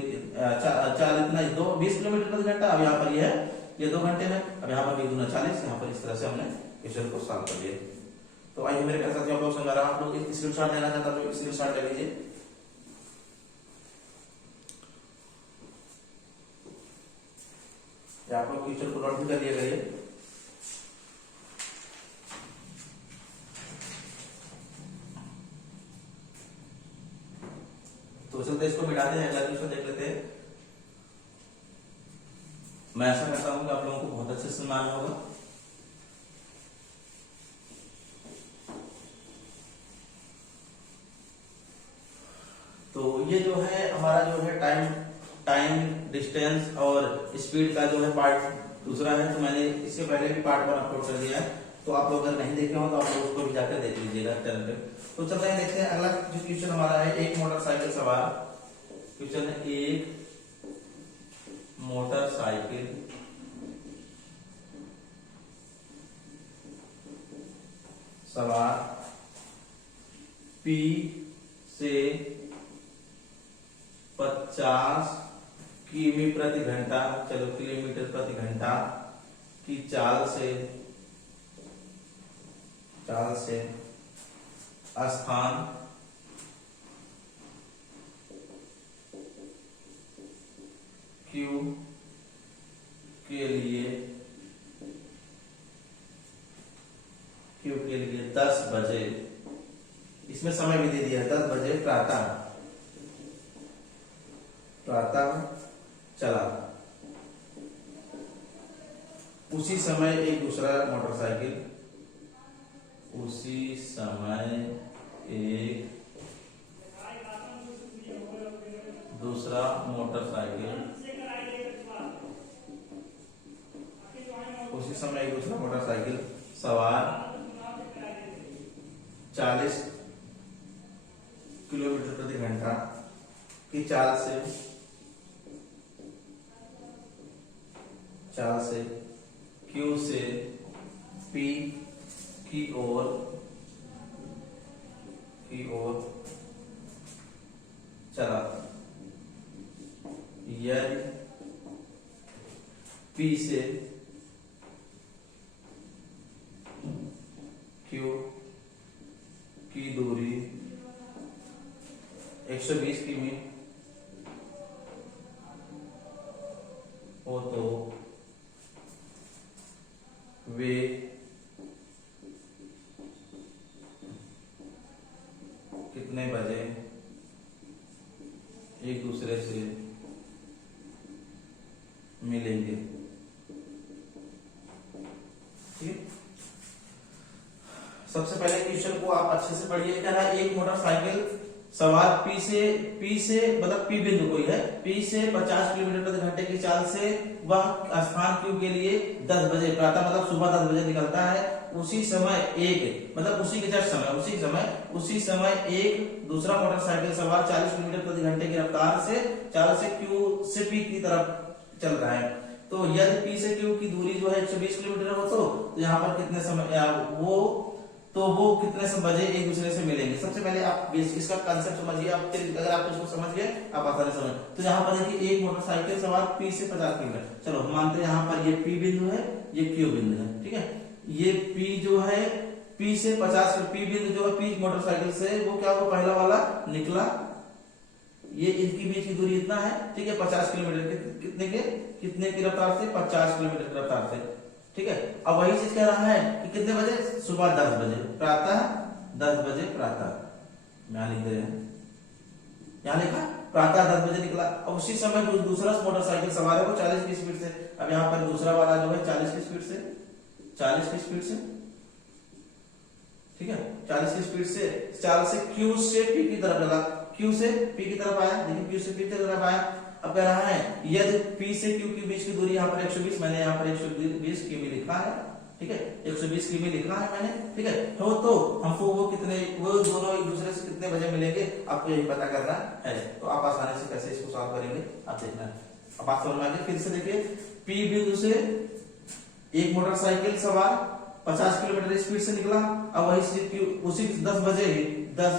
चाल इतना 20 किलोमीटर प्रति घंटा। अब यहाँ पर ये 2 घंटे में, अब यहाँ पर 2 गुना 40, यहाँ पर इस तरह से हमने क्वेश्चन को सॉल्व कर लिया। तो आइए मेरे साथ आप लोग समझा रहा हूँ, आप लोग स्क्रीनशॉट लेना चाहता तो स्क्रीनशॉट ले लीजिए। आप लोग क्वेश्चन को नोट भी कर लिया करिए। तो चलते इसको मिटा दें, अगला क्वेश्चन देख लेते हैं। मैं ऐसा करता हूं कि आप लोगों को बहुत अच्छे से मालूम होगा। तो ये जो है हमारा जो है टाइम डिस्टेंस और स्पीड का जो है पार्ट दूसरा है। तो मैंने इससे पहले भी पार्ट 1 अपलोड कर दिया है, तो आप लोग अगर नहीं देखे हो तो आप लोग उसको भी जाकर देख लीजिएगा चैनल पे। तो चलते हैं देखते हैं अगला जो क्वेश्चन हमारा है, एक मोटरसाइकिल सवार। क्वेश्चन है, एक मोटरसाइकिल सवार P से 50 किमी प्रति घंटा, चलो किलोमीटर प्रति घंटा की चाल से स्थान Q के लिए 10 बजे, इसमें समय भी दे दिया है 10 बजे प्रातः चला। उसी समय एक दूसरा मोटरसाइकिल सवार 40 किलोमीटर प्रति घंटा की चाल से Q से P की ओर चला, यदि P से Q की दूरी 120 किमी हो तो वे कितने बजे एक दूसरे से मिलेंगे। ठीक, सबसे पहले क्वेश्चन को आप अच्छे से पढ़िए। क्या है, एक मोटरसाइकिल सवार P से मतलब P बिंदु कोई है, P से 50 किलोमीटर प्रति घंटे की चाल से वह स्थान Q के लिए 10 बजे प्रातः मतलब सुबह 10 बजे निकलता है। उसी समय एक मतलब उसी समय एक दूसरा मोटरसाइकिल सवार 40 किलोमीटर प्रति घंटे की रफ्तार से Q से P की तरफ चल रहा है। तो यदि P से Q की दूरी जो है 120 किलोमीटर हो तो यहाँ पर कितने समय वो कितने बजे एक दूसरे से मिलेंगे। सबसे पहले आप इसका कांसेप्ट समझिए। आप अगर आप इसको समझ गए आप आसानी से समझ। तो यहाँ पर देखिए एक मोटरसाइकिल सवार P से 50 किलोमीटर, चलो हम मानते हैं यहाँ पर ये P बिंदु है, ये Q बिंदु है। ठीक है, ये P जो है P से 50 P बिंदु जो है P मोटरसाइकिल से वो क्या हुआ, पहला वाला निकला, ये इनकी बीच की दूरी इतना है। ठीक है, 50 किलोमीटर कितने की रफ्तार से, 50 किलोमीटर की रफ्तार से। ठीक है, अब वही चीज कह रहा है कि कितने बजे, सुबह 10 बजे प्रातः 10 बजे प्रातः यहां लिख दे रहे हैं, यहां लिखा प्रातः 10 बजे निकला। अब उसी समय दूसरा मोटरसाइकिल सवार है वो 40 की स्पीड से, अब यहाँ पर दूसरा वाला जो है 40 की स्पीड से ठीक है 40 की स्पीड से चाल से Q से P की तरफ चला, Q से P की तरफ आया। देखिए Q से P की तरफ आया। अब कह रहा है यदि P से Q के बीच की दूरी यहाँ पर 120, मैंने यहाँ पर 120 किमी लिखा है। ठीक है, 120 किमी लिखा है मैंने। ठीक है, तो हमको वो दोनों एक दूसरे से कितने बजे मिलेंगे आपको यही पता करना है। तो आप आसानी से कैसे इसको सॉल्व करेंगे आप देखना। अब बात समझ में आ गई। फिर से देखिए, P बिंदु से एक मोटरसाइकिल सवार 50 किलोमीटर स्पीड से निकला। अब वही से उसी 10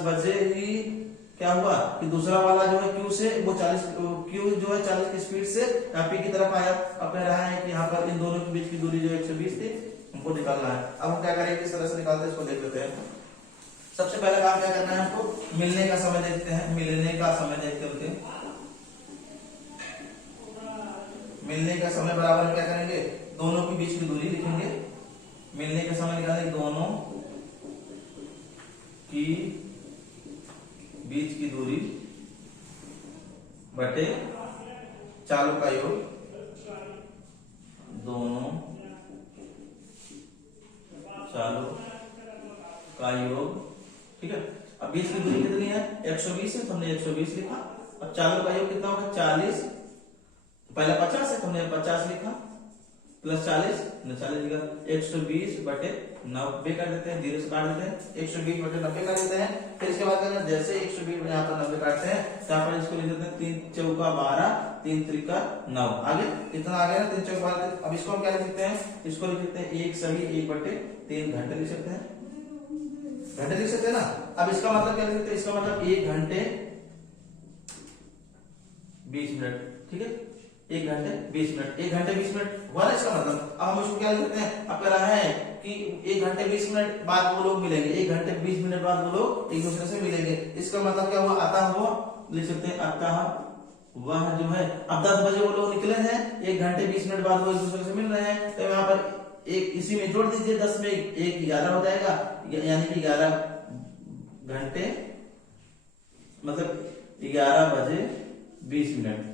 बजे ही क्या हुआ कि दूसरा वाला जो है Q से वो 40 की स्पीड से P की तरफ आया। अब कह रहा है कि यहाँ पर इन दोनों के बीच की दूरी जो 120 थी हमको निकालना है। अब हम क्या करेंगे, किस तरह से निकालते हैं इसको देख लेते हैं। सबसे पहले काम क्या करना है हमको, मिलने का समय देखते हैं। मिलने का समय बराबर क्या करेंगे, दोनों के बीच की दूरी लिखेंगे। मिलने का समय निकालेंगे, दोनों की बीच की दूरी बटे चालों का योग, दोनों चालों का योग। ठीक है, अब बीच की दूरी कितनी है, 120 है तो हमने 120 लिखा। अब चालों का योग कितना होगा, 40, पहले 50 है तो हमने 50 लिखा, प्लस 40 लिखा। 120 बटे 90 कर देते हैं, 0 से काट देते हैं, 120 बटे 90 कर देते हैं। फिर इसके बाद करना, जैसे 120 यहाँ पर 90 काटते हैं तो यहाँ पर इसको लिख देते हैं 3 चौका 12, 3 त्रिका 9। आगे कितना आ गया, 3 चौका 12। अब इसको हम क्या लिख सकते हैं, इसको लिख सकते हैं 1 सही 1 बटे 3 घंटे लिख सकते हैं, घंटे लिख सकते हैं ना। अब इसका मतलब क्या लिख सकते हैं, इसका मतलब 1 घंटे 20 मिनट। ठीक है, 1 घंटे 20 मिनट, 1 घंटे 20 मिनट हुआ ना इसका मतलब। अब हम इसको क्या लिख सकते हैं, अब कह रहा है कि 1 घंटे 20 मिनट बाद वो लोग मिलेंगे, 1 घंटे 20 मिनट बाद वो लोग एक दूसरे से मिलेंगे। इसका मतलब क्या हुआ, आता हुआ लिख सकते हैं, आता वह जो है। अब 10 बजे वो लोग निकले हैं, 1 घंटे 20 मिनट बाद वो एक दूसरे से मिल रहे हैं। तो यहाँ पर एक इसी में जोड़ दीजिए, 10 में 1 11 हो जाएगा, यानी कि 11 घंटे मतलब 11 बजे 20 मिनट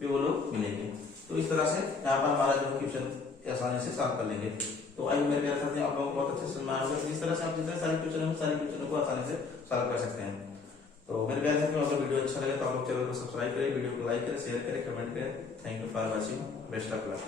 पे वो लोग मिलेंगे। तो इस तरह से यहाँ पर हमारा जो क्वेश्चन आसानी से सॉल्व कर लेंगे। तो आई मेरे प्यारे साथी आप लोगों को बहुत अच्छे से समझ होगा। इस तरह से आप जितने सारे क्वेश्चन को आसानी से सॉल्व कर सकते हैं। तो मेरे प्यारे साथियों, अगर वीडियो अच्छा लगे तो आप लोग चैनल को सब्सक्राइब करें, वीडियो को लाइक करें, शेयर करें, कमेंट करें। Thank you for watching, best of luck.